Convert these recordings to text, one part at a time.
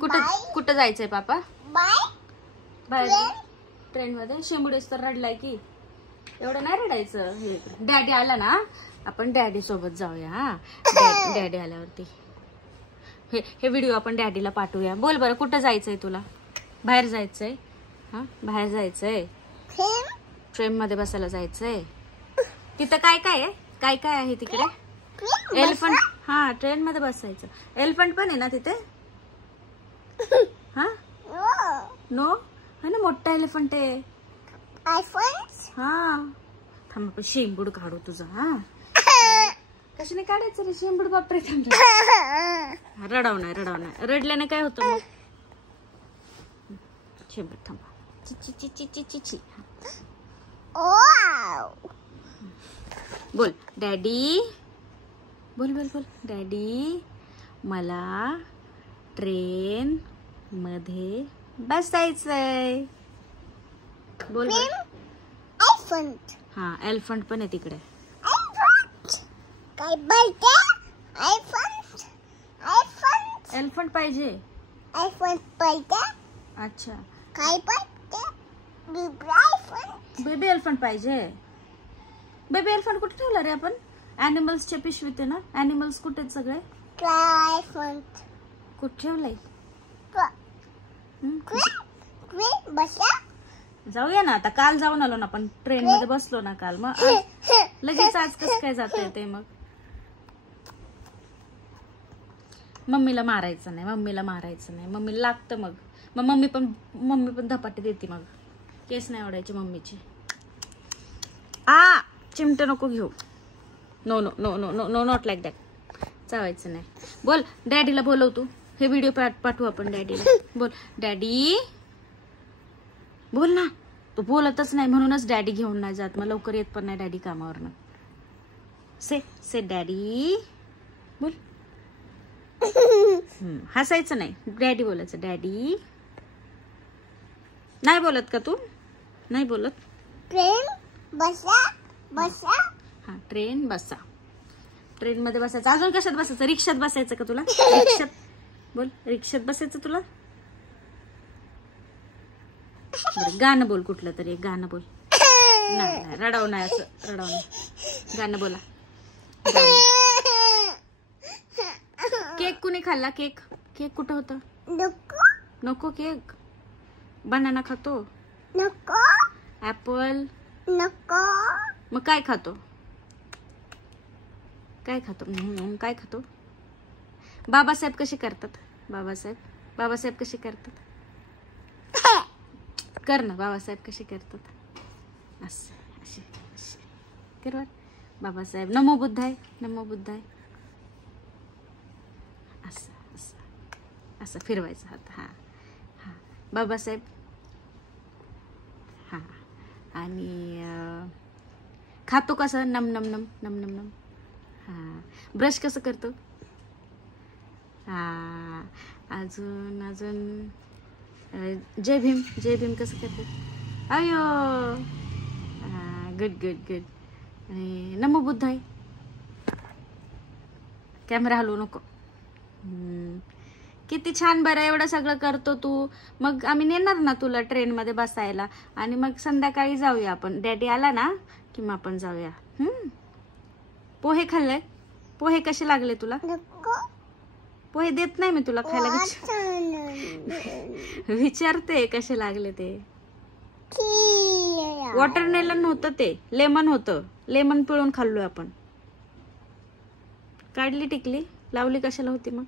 कुठं कुठं जायचंय पापा? बाय ट्रेन मध्ये. शेंबुडेस तर रडलाय की. एवढं नाही रडायचं. हे डॅडी आला ना, आपण डॅडी सोबत जाऊया. हा, डॅडी आल्यावरती हे व्हिडिओ आपण डॅडीला पाठवूया. बोल बरं, कुठं जायचंय तुला? बाहेर जायचंय? हा, बाहेर जायचंय. ट्रेन मध्ये बसायला जायचंय. तिथं काय काय आहे? काय काय आहे तिकडे? एलिफंट. हा, ट्रेन मध्ये बसायचं. एलिफंट पण आहे ना तिथे? हा, नो है ना, मोठा एलिफंट आहे. हा, थांब आपण शेंबूड काढू तुझा. हा, कशाने काढायचं रे शेंबूड? बापरे, रडवणार रडवणार. रडल्याने काय होतं मग? शेंबूड थांबा. चिची चिची चिची ची. बोल डॅडी. बोल बोल बोल. डॅडी, मला ट्रेन मध्ये बसायचंय. बोल. हा, एलिफंट पण आहे तिकडे. एलिफंट पाहिजे. अच्छा, बेबी एलिफंट पाहिजे. बेबी एलिफंट कुठे ठेवला रे आपण? अॅनिमल्सच्या पिशवीत आहे ना. अॅनिमल्स कुठे आहेत सगळे? कुठे ठेवलंय? जाऊया ना आता. काल जाऊन आलो ना आपण, ट्रेन मध्ये बसलो ना काल. मग लगेच आज कसं काय जाता येते? मग मम्मीला मारायचं नाही, मम्मीला मारायचं नाही. मम्मीला लागतं मग. मग मम्मी पण धपाटे देते. मग केस नाही ओढायची मम्मीची. चिमटे नको घेऊ. No no no no no no, not like that. चावायचं नाही. बोल डॅडीला बोलव तू. हे व्हिडिओ पाठवू आपण डॅडीला. बोल डॅडी. बोल ना. तू बोलतच नाही, म्हणूनच डॅडी घेऊन नाही जात. मग लवकर येत पण नाही डॅडी कामावरनं. से डॅडी. बोल. हसायचं नाही. डॅडी बोलायचं. डॅडी. नाही बोलत का तू? नाही बोलत. ट्रेन बसा. हा, ट्रेन बसा. ट्रेन मध्ये बसायचं. अजून कशात बसायचं? रिक्षात बसायचं का तुला? रिक्षात. बोल, रिक्षात बसायचं तुला? बरं, गाणं बोल. कुठलं तरी एक गाणं बोल. नाही, रडाव नाही. असं रडाव नाही. गाणं बोला. केक कुणी खाल्ला? केक कुठं होता? नको केक. बनाना खातो? नको. ऍपल नको. मग काय खातो? काय खातो? बाबासाहेब कसे करतात? बाबासाहेब कसे करतात? कर ना. बाबासाहेब कसे करतात? असं असे कर. बाबासाहेब. नमो बुद्धाय. असं फिरवायचं हात. हा, बाबासाहेब. हा, आणि खातो कसं? नम नम नम नम नम नम. हा, ब्रश कसं करतो? हा, अजून जय भीम कसं करतो? अयो. हा, गुड. नमो बुद्धाय. कॅमेरा हलवू नको. किती छान. बरं, एवढं सगळं करतो तू. मग आम्ही नेणार ना तुला ट्रेन मध्ये बसायला. आणि मग संध्याकाळी जाऊया आपण. डॅडी आला ना की मग आपण जाऊया. पोहे खाल्ले? पोहे कसे लागले तुला? पोहे देत नाही मी तुला खायला. विचारते कसे लागले ते. वॉटरमेलन होतं ते. लेमन होतं. लेमन पिळून खाल्लोय आपण. काढली टिकली. लावली कशाला होती मग?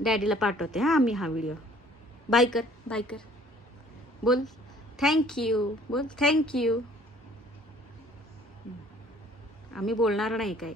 डॅडीला पाठवते हा मी हा व्हिडिओ. बाय कर. बोल थँक्यू. बोल थँक्यू. आम्ही बोलणार नाही काय.